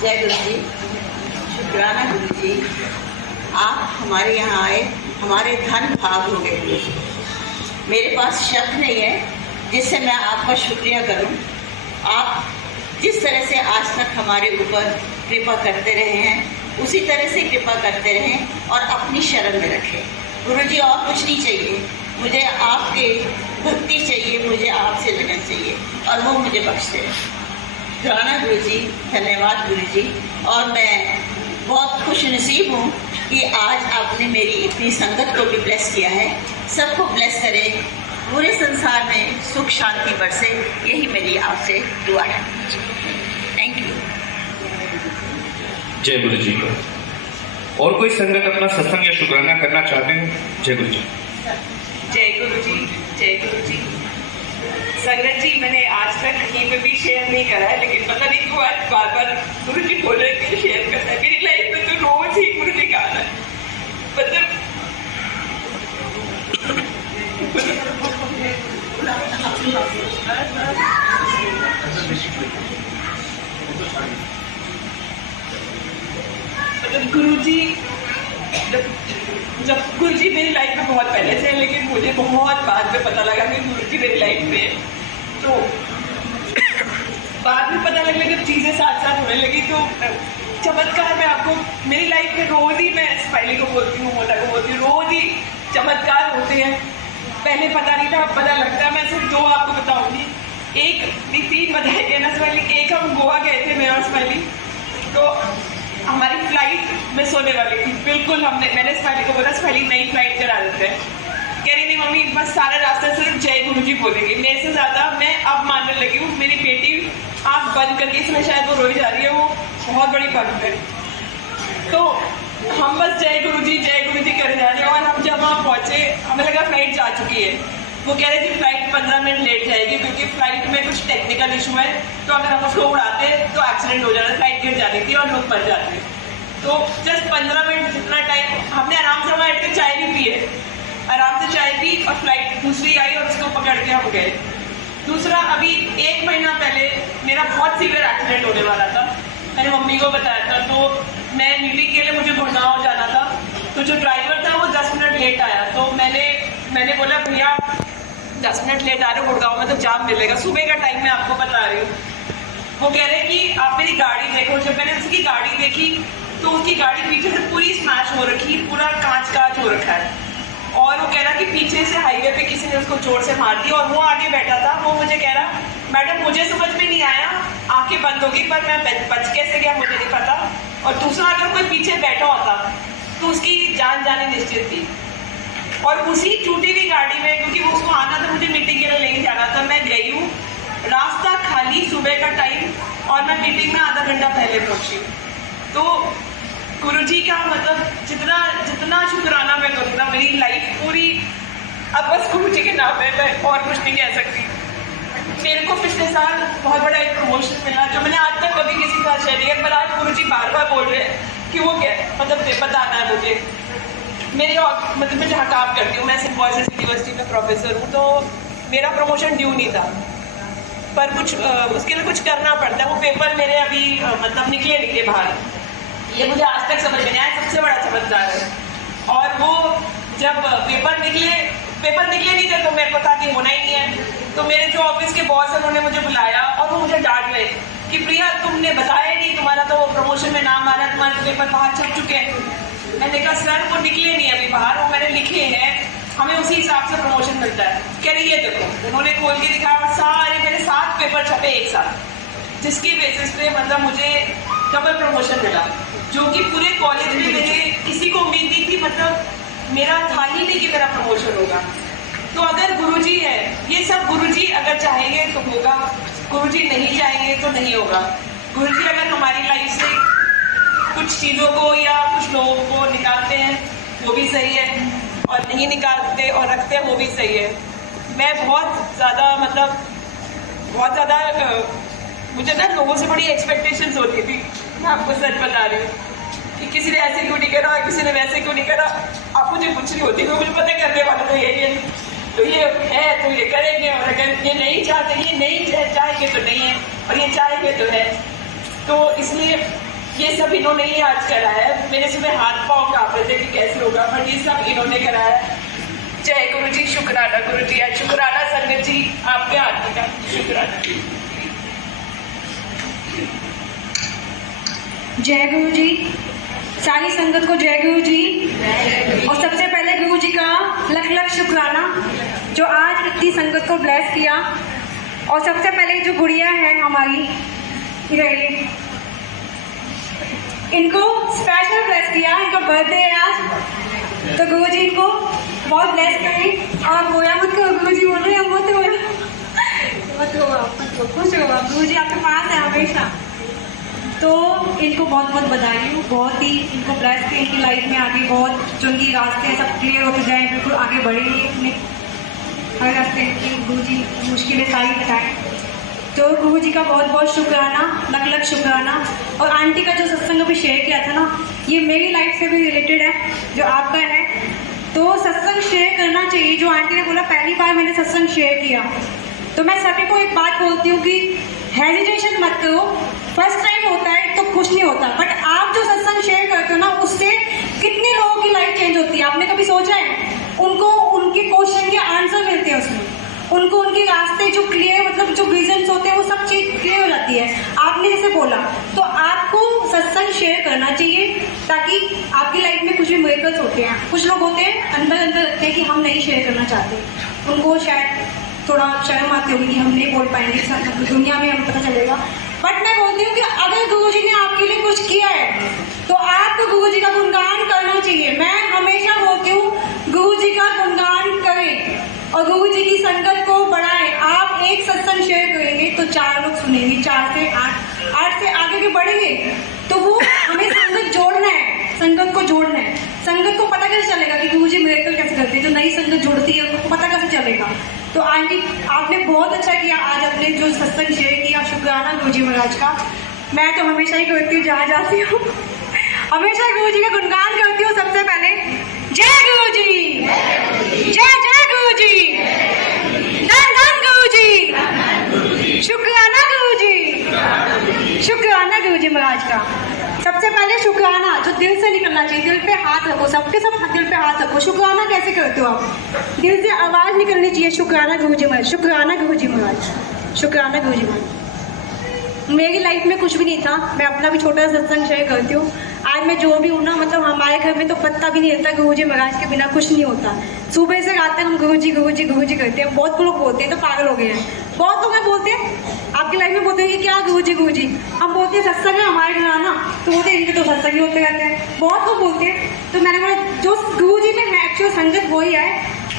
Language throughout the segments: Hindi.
जय गुरु जी, शुक्राना गुरु जी। आप हमारे यहाँ आए, हमारे धन भाग हो गए गुरु जी। मेरे पास शब्द नहीं है जिससे मैं आपका शुक्रिया करूं। आप जिस तरह से आज तक हमारे ऊपर कृपा करते रहे हैं, उसी तरह से कृपा करते रहें और अपनी शरण में रखें गुरु जी। और कुछ नहीं चाहिए मुझे, आपके भक्ति चाहिए, मुझे आपसे लगन चाहिए और वो मुझे बख्शते रहे। शुक्राना गुरु जी, धन्यवाद गुरु जी। और मैं बहुत खुश नसीब हूँ कि आज आपने मेरी इतनी संगत को भी ब्लेस किया है। सबको ब्लेस करे, पूरे संसार में सुख शांति बरसे, यही मेरी आपसे दुआ है। Thank you. जय गुरु जी। और कोई संगत अपना सत्संग या शुक्राना करना चाहते हैं? जय गुरु जी। जय गुरु जी, जय गुरु जी। संगत जी, मैंने आज तक कहीं पे भी शेयर नहीं करा है, लेकिन पता नहीं क्यों आज बार बार गुरु जी बोले कि शेयर करना है। मेरी लाइफ में तो रोज ही गुरु जी का आना है। मतलब गुरु जी, जब गुरु जी मेरी लाइफ में बहुत पहले से, लेकिन मुझे बहुत बाद में पता लगा कि गुरु जी मेरी लाइफ में है। तो बाद में पता लगने जब चीज़ें साथ साथ होने लगी तो चमत्कार में आपको मेरी लाइफ में रोज ही, मैं स्माइली को बोलती हूँ, मोटा को बोलती हूँ, रोज ही चमत्कार होते हैं। पहले पता नहीं था, अब पता लगता है। मैं सिर्फ दो आपको बताऊंगी। एक 3 बधाई है ना स्माइली। एक हम गोवा गए थे मैं और स्माइली, तो हमारी फ्लाइट मिस होने वाली थी बिल्कुल। मैंने स्माइली को बोला स्माइली नई फ्लाइट करा देते हैं। कह रही नहीं मम्मी, बस सारा रास्ता सिर्फ जय गुरु जी बोलेंगे। मेरे से ज़्यादा मैं अब मानने लगी हूँ। मेरी बेटी आँख बंद करके, इसमें शायद वो रोई जा रही है, वो बहुत बड़ी भक्त है। तो हम बस जय गुरु जी कर जा रहे हैं। और हम जब वहाँ पहुँचे, हमें लगा फ्लाइट जा चुकी है। वो कह रहे थे फ्लाइट 15 मिनट लेट जाएगी क्योंकि फ्लाइट में कुछ टेक्निकल इशू है, तो अगर हम उसको उड़ाते तो एक्सीडेंट हो जाना, फ्लाइट गिर जाती थी और लोग मर जाते। तो जस्ट 15 मिनट जितना टाइम हमने आराम से वहाँ बैठ के चाय भी पी है, आराम से चाय पी और फ्लाइट दूसरी आई और उसको पकड़ के हम गए। दूसरा, अभी 1 महीना पहले मेरा बहुत सीवियर एक्सीडेंट होने वाला था। मैंने मम्मी को बताया था, तो मैं मीटिंग के लिए मुझे गुड़गांव जाना था। तो जो ड्राइवर था वो 10 मिनट लेट आया। तो मैंने बोला भैया 10 मिनट लेट आ रहे हो, गुड़गांव में तो जाम मिलेगा। सुबह का टाइम मैं आपको बता रही हूँ। वो कह रहे कि आप मेरी गाड़ी देखो। जब मैंने उसकी गाड़ी देखी तो उसकी गाड़ी पीछे से पूरी स्मैश हो रखी, पूरा कांच हो रखा है। और वो कह रहा कि पीछे से हाईवे पे किसी ने उसको जोर से मार दी। और वो आगे बैठा था, वो मुझे कह रहा मैडम मुझे समझ में नहीं आया, आंखें बंद हो गई, पर मैं बच कैसे गया मुझे नहीं पता। और दूसरा, अगर कोई पीछे बैठा होता तो उसकी जान जाने निश्चित थी। और उसी टूटी हुई गाड़ी में, क्योंकि वो उसको आना था, मुझे मीटिंग के लिए लेके जाना था, मैं गई हूँ। रास्ता खाली, सुबह का टाइम, और मैं मीटिंग में आधा घंटा पहले पहुंची। तो गुरु जी का मतलब जितना शुक्राना मैं करूँ ना, मेरी लाइफ पूरी अब बस गुरु जी के नाम है, मैं और कुछ नहीं कह सकती। मेरे को पिछले साल बहुत बड़ा एक प्रमोशन मिला जो मैंने आज तक कभी किसी के साथ शेयर नहीं किया, पर आज गुरु जी बार बार बोल रहे हैं कि वो क्या है, मतलब बताना है मुझे। मतलब मैं जहाँ काम करती हूँ, मैं सिम्बॉयसिस यूनिवर्सिटी में प्रोफेसर हूँ, तो मेरा प्रमोशन ड्यू नहीं था, पर कुछ उसके लिए कुछ करना पड़ता है। वो पेपर मेरे अभी मतलब निकले बाहर, ये मुझे आज तक समझ में नहीं आया, सबसे बड़ा चमत्कार है। और वो जब पेपर निकले नहीं थे तो मेरे को था कि होना ही नहीं है। तो मेरे जो ऑफिस के बॉस हैं उन्होंने मुझे बुलाया और वो मुझे डांट रहे कि प्रिया तुमने बताया नहीं, तुम्हारा तो प्रमोशन में नाम आ रहा है, तुम्हारे तो पेपर बाहर छप चुके हैं। मैंने कहा सर वो निकले नहीं अभी बाहर, वो मैंने लिखे हैं, हमें उसी हिसाब से प्रमोशन मिलता है। कह रही है देखो, उन्होंने खोल के दिखाया और सारे मेरे 7 पेपर छपे एक साथ, जिसकी बेसिस पे मतलब मुझे डबल प्रमोशन मिला, जो कि पूरे कॉलेज में मेरे किसी को उम्मीद नहीं थी। मतलब मेरा था ही नहीं कि मेरा प्रमोशन होगा। तो अगर गुरुजी है, ये सब गुरुजी अगर चाहेंगे तो होगा, गुरुजी नहीं चाहेंगे तो नहीं होगा। गुरुजी अगर हमारी लाइफ से कुछ चीज़ों को या कुछ लोगों को निकालते हैं वो भी सही है, और नहीं निकालते और रखते हैं वो भी सही है। मैं बहुत ज़्यादा मुझे ना लोगों से बड़ी एक्सपेक्टेशंस होती थी। मैं आपको सच बता रही हूँ कि किसी ने ऐसे क्यों नहीं करा, किसी ने वैसे क्यों नहीं करा। अब मुझे कुछ नहीं होती, मुझे पता करने वाला तो यही है, तो ये है तो ये करेंगे, और अगर ये नहीं चाहते, ये नहीं चाहेंगे तो नहीं है, और ये चाहेंगे तो है। तो इसलिए ये सब इन्होंने ही आज कराया है। मेरे सुबह हाथ पाँव काँप रहे थे कि कैसे होगा, बट ये सब इन्होंने कराया है। जय गुरु जी, शुक्राना गुरु जी, शुक्राना संगत जी, आपके आरती का शुक्राना। जय गुरु जी, सारी संगत को जय गुरु जी। और सबसे पहले गुरु जी का लख लख शुक्राना जो आज इतनी संगत को ब्लेस किया। और सबसे पहले जो गुड़िया है हमारी, ये इनको स्पेशल ब्लेस किया, इनका बर्थडे है आज, तो गुरु जी इनको बहुत ब्लेस करें। और रोया मत करो गुरु जी, बोल रहे हैं मत रोया, मत रो, खुश हो आप, गुरु जी आपके पास है हमेशा। तो इनको बहुत बहुत बधाई हूँ, बहुत ही इनको ब्लेस किया, इनकी लाइफ में आगे बहुत जो उनकी रास्ते सब क्लियर होते जाए, बिल्कुल आगे बढ़ेंगे अपने हर रास्ते की। गुरु जी मुश्किलें सारी बताएं। तो गुरु जी का बहुत बहुत शुक्राना, लख लख शुक्राना। और आंटी का जो सत्संग अभी शेयर किया था ना, ये मेरी लाइफ से भी रिलेटेड है जो आपका है। तो सत्संग शेयर करना चाहिए। जो आंटी ने बोला पहली बार मैंने सत्संग शेयर किया, तो मैं सभी को एक बात बोलती हूँ कि हेजिटेशन मत करो। फर्स्ट टाइम होता है तो कुछ नहीं होता, बट आप जो सत्संग शेयर करते हो ना, उससे कितने लोगों की लाइफ चेंज होती है। आपने कभी सोचा है? उनको उनके क्वेश्चन के आंसर मिलते हैं उसमें, उनको उनके रास्ते जो क्लियर, मतलब जो विजन्स होते हैं वो सब चीज़ क्लियर हो जाती है। आपने जैसे बोला, तो आपको सत्संग शेयर करना चाहिए ताकि आपकी लाइफ में कुछ भी मिरेकल्स होते हैं। कुछ लोग होते हैं अंदर अंदर रखते हैं कि हम नहीं शेयर करना चाहते, उनको शायद थोड़ा शर्म आती होगी कि हम नहीं बोल पाएंगे, दुनिया में हमें पता चलेगा। बट मैं बोलती हूँ कि अगर गुरुजी ने आपके लिए कुछ किया है तो आपको गुरुजी का गुणगान करना चाहिए। मैं हमेशा बोलती हूँ गुरुजी का गुणगान करें और गुरुजी की संगत को बढ़ाएं। आप एक सत्संग शेयर करेंगे तो 4 लोग सुनेंगे, 4 से 8 से आगे के बढ़ेंगे। तो वो हमें संगत जोड़ना है, संगत को जोड़ना है। संगत को पता कैसे चलेगा कि गुरुजी मिरेकल कैसे करते हैं? जो नई संगत जुड़ती है उनको पता कैसे चलेगा? तो आंटी आपने बहुत अच्छा किया आज अपने जो सत्संग शेयर किया, शुक्राना गुरुजी महाराज का। मैं तो हमेशा ही करती हूँ, जहाँ जाती हूँ हमेशा गुरुजी का गुणगान करती हूँ। सबसे पहले जय गुरुजी, जय जय गुरुजी, धन धन गुरुजी, शुक्राना गुरुजी, शुक्राना गुरुजी महाराज का। सबसे पहले शुक्राना जो दिल से निकलना चाहिए, दिल पे हाथ रखो, सबके सब दिल पे हाथ रखो। शुक्राना कैसे करते हो आप? दिल से आवाज़ निकलनी चाहिए, शुक्राना गुरुजी महाराज, शुक्राना गुरुजी महाराज, शुक्राना गुरुजी महाराज। मेरी लाइफ में कुछ भी नहीं था, मैं अपना भी छोटा सा सत्संग शेयर करती हूँ। आज मैं जो भी हूँ ना, मतलब हमारे घर में तो पत्ता भी नहीं रहता, गुरुजी महाराज के बिना कुछ नहीं होता। सुबह से रात तक हम गुरुजी गुरुजी गुरुजी करते हैं। बहुत लोग बोलते हैं तो पागल हो गए हैं, बहुत लोग बोलते हैं आपकी लाइफ में बोलते हैं कि क्या गुरुजी गुरुजी। हम बोलते हैं सत्संग है हमारे घर आना, तो बोलते हैं इनके तो सत्संग ही होते रहते हैं। बहुत लोग बोलते हैं। तो मैंने बोला जो गुरुजी में है एक्चुअल संगत वही है,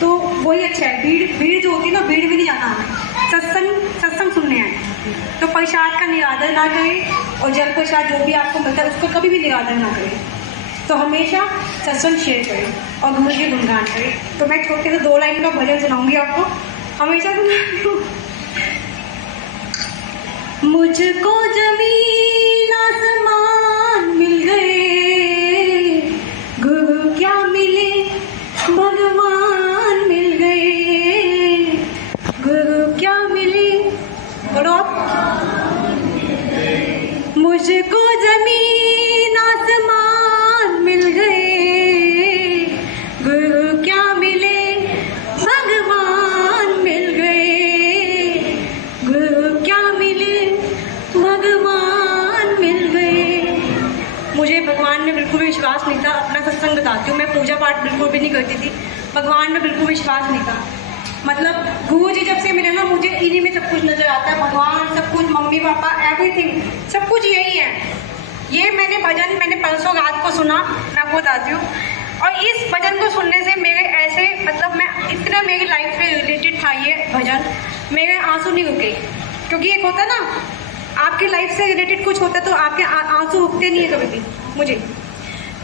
तो वही अच्छा है। भीड़ जो होती है ना, भीड़ भी नहीं जाना हमें, सत्संग सुनने आए। तो प्रसाद का निरादर ना करें और जल प्रसाद जो भी आपको मिलता है उसको कभी भी निरादर ना करें। तो हमेशा सत्संग शेयर करें और गुरु जी गुणगान करें। तो मैं छोटे से 2 लाइन का भजन सुनाऊंगी आपको, हमेशा सुनाऊंगी। मुझको जमीन आसमान मिल गए, गुरु क्या मिले भगवान मिल गए, गुरु क्या मिले। बोलो आप। मुझको जमीन आसमान मिल गए, गुरु क्या मिले भगवान मिल गए, गुरु क्या मिले भगवान मिल गए। मुझे भगवान में बिल्कुल भी विश्वास नहीं था। अपना सत्संग बताती हूँ, मैं पूजा पाठ बिल्कुल भी नहीं करती थी, भगवान में बिल्कुल विश्वास नहीं था। मतलब गुरु जी जब से मिले ना, मुझे इन्हीं में सब कुछ नजर आता है, भगवान सब कुछ, मम्मी पापा एवरीथिंग सब कुछ यही है। ये मैंने परसों रात को सुना, मैं आपको बताती हूँ। और इस भजन को सुनने से मेरे ऐसे, मतलब मैं इतना मेरी लाइफ से रिलेटेड था ये भजन, मेरे आंसू नहीं रुके। क्योंकि एक होता ना, आपकी लाइफ से रिलेटेड कुछ होता है तो आपके आंसू रुकते नहीं है कभी भी। मुझे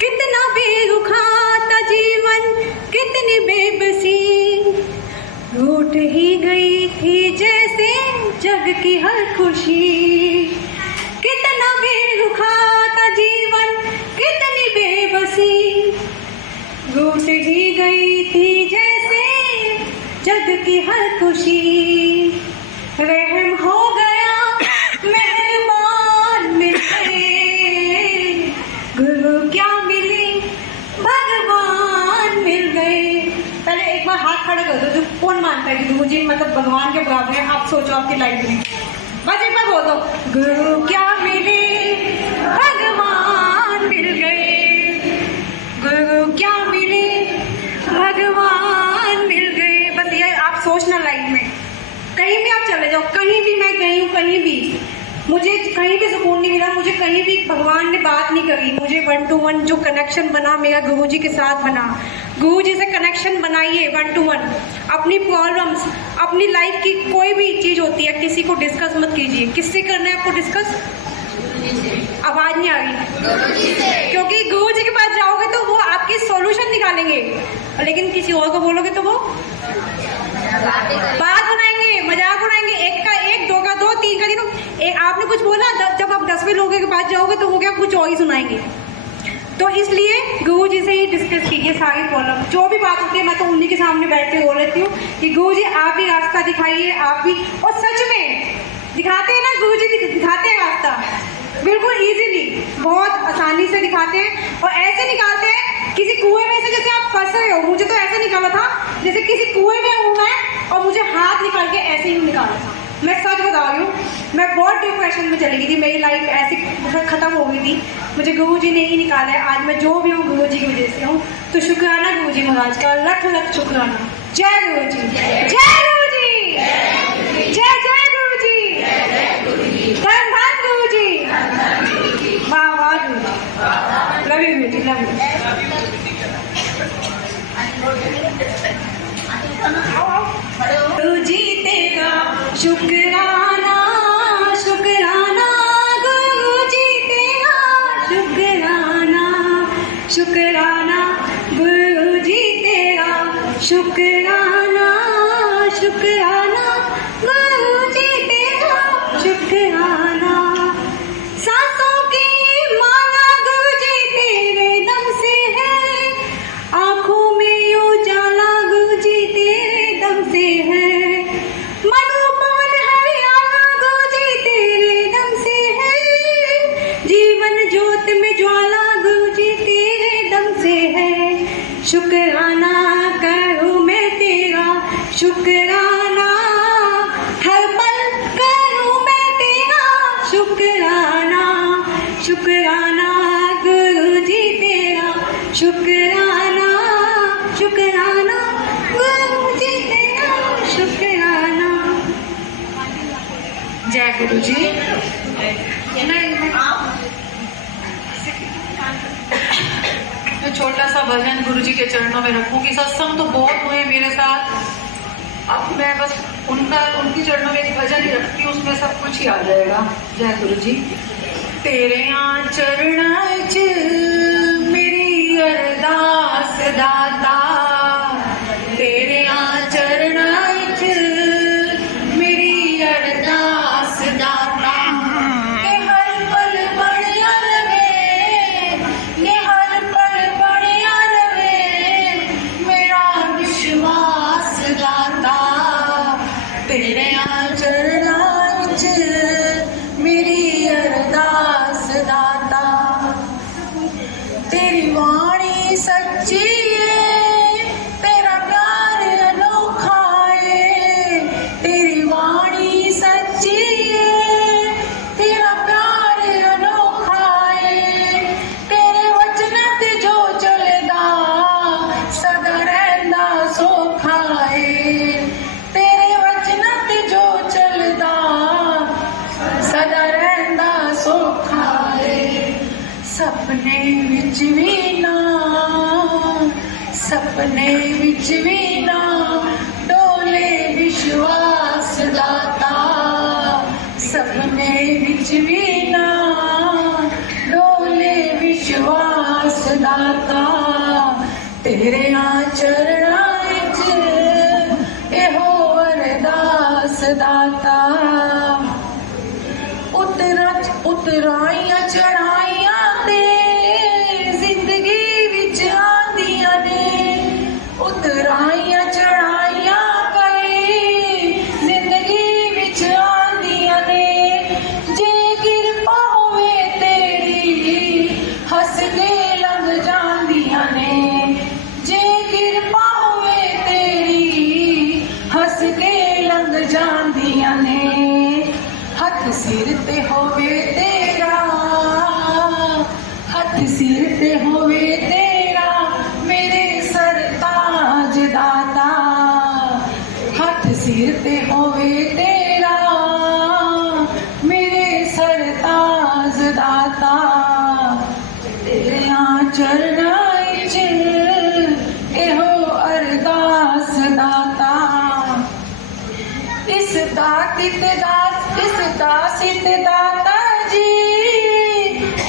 कितना बेरुखा था जीवन, कितनी बेबसी, रूठ ही गई थी जैसे जग की हर खुशी। कितना बेरुखा था जीवन, कितनी बेबसी, रूठ ही गई थी जैसे जग की हर खुशी। रहम हो गया मेहरबान मिल गए, सोचो आपकी लाइफ में, बस एक बार बोल दो, गुरु क्या मिले भगवान मिल गए, गुरु क्या मिले भगवान मिल गए। बस ये आप सोचना लाइफ में, कहीं भी आप चले जाओ, कहीं भी मैं गई हूँ, कहीं भी मुझे कहीं भी सुकून नहीं मिला, मुझे कहीं भी भगवान ने बात नहीं करी, मुझे 1 to 1 जो कनेक्शन बना मेरा गुरुजी के साथ बना। गुरुजी से कनेक्शन बनाइए 1 to 1। अपनी प्रॉब्लम्स, अपनी लाइफ की कोई भी चीज़ होती है, किसी को डिस्कस मत कीजिए। किससे करना है आपको डिस्कस? आवाज़ नहीं आ रही, क्योंकि गुरुजी के पास जाओगे तो वो आपकी सॉल्यूशन निकालेंगे, लेकिन किसी और को बोलोगे तो वो बात बनाएंगे, मजाक उड़ाएंगे, 1 का 1, 2 का 2, 3 का 3। आपने कुछ बोला, जब आप 10वें लोगों के पास जाओगे तो वो क्या कुछ और ही सुनाएंगे। तो इसलिए गुरुजी से ही डिस्कस कीजिए सारी प्रॉब्लम, जो भी बात होती है। मैं तो उन्हीं के सामने बैठ के बोल लेती हूँ कि गुरुजी आप भी रास्ता दिखाइए, आप भी। और सच में दिखाते हैं ना, गुरुजी दिखाते हैं रास्ता बिल्कुल इजीली, बहुत आसानी से दिखाते हैं। और ऐसे निकालते हैं किसी कुएं में से, जैसे आप फंस रहे हो। मुझे तो ऐसे निकाला था जैसे किसी कुएं में हूँ मैं, और मुझे हाथ निकाल के ऐसे ही निकाला था। मैं सच बता रही हूँ, मैं बहुत डिप्रेशन में चली गई थी, मेरी लाइफ ऐसे ख़त्म हो गई थी। मुझे गुरुजी ने ही निकाला है, आज मैं जो भी हूँ गुरुजी की वजह से हूँ। तो शुक्राना गुरुजी महाराज का, लख लख शुक्राना। जय गुरुजी, जय गुरुजी, जय जय गुरुजी, धन धन गुरुजी, वाह वाह गुरुजी, लव यू बेटी, लव यू। गुरुजी तेरा शुक्राना, शुक्राना गुरुजी तेरा शुक्राना, शुक्राना गुरुजी तेरा शुक्राना, शुक्राना गुरुजी तेरा शुक्राना। सांसों की माला गुरुजी तेरे दम से है, आँखों में उजाला गुरुजी तेरे दम से है, मनोबल हरियाणा गुरुजी तेरे दम से है, जीवन ज्योत में ज्वाला गुरुजी तेरे दम से है। शुक्राना करूँ मैं तेरा, शुक्राना हर पल करूँ मैं तेरा, शुक्राना, शुक्राना गुरुजी तेरा शुक्राना, शुक्राना गुरुजी तेरा शुक्राना। जय गुरुजी। मैं छोटा सा भजन गुरुजी के चरणों में रखूंगी। सत्संग तो बहुत हुए मेरे साथ, अब मैं बस उनकी चरणों में एक भजन ही रखती हूँ, उसमें सब कुछ ही आ जाएगा। जय गुरुजी। तेरे चरण च मेरी अरदास दाता, तेरे चरण च मेरी अरदास दाता, के हर पल बढ़िया रवे, के हर पल बढ़िया रवे मेरा विश्वास दाता। तेरे चरण च मेरी अरदास दाता, तेरी वाणी सच्ची है, तेरा प्यार अनोखा है, तेरी वाणी सच्ची है, तेरा प्यार अनोखा है, तेरे वचन ते जो चलदा सदा रहंदा सौखा है, तेरे वचन ते जो चलदा सदा रहंदा सौखा है। सपने विच भी ना, सपने विच भी ना डोले विश्वास दाता, सपने विच भी ना डोले विश्वास दाता। तेरे चरणा च एहो अरदास दाता। उतराइयां चढ़ाइयां ते जिंदगी विच आंदियां ने, उतराइयां चढ़ाइयां कई जिंदगी विच आंदियां ने, जे किरपा होवे तेरी हस के लंघ जांदियां ने, जे किरपा होवे तेरी हस के लंघ जांदियां ने। सिर ते होवे तेरा मेरे सरताज दाता, हथ सिर ते होवे तेरा मेरे सरताज दाता, तेरिया चरना च एहो अरदास दाता, इस दातित दास इस दासित दाता जी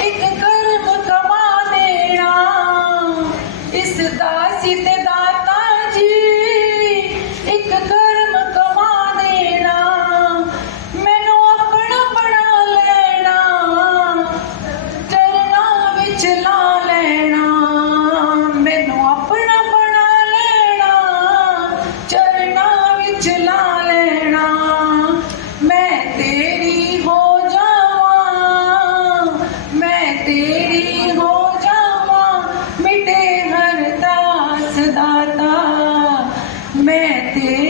एक कर्म कमा देना, इस दासित दाता जी एक कर्म कमा देना, मैनू अपना बना लेना, चरना विच ला लेना, मैनू अपना बना लेना, चरना विच ला लेना, मैं तेरी हो जावां, मैं तेरी हो जावां, मिटे हर दास दाता, मैं तेरी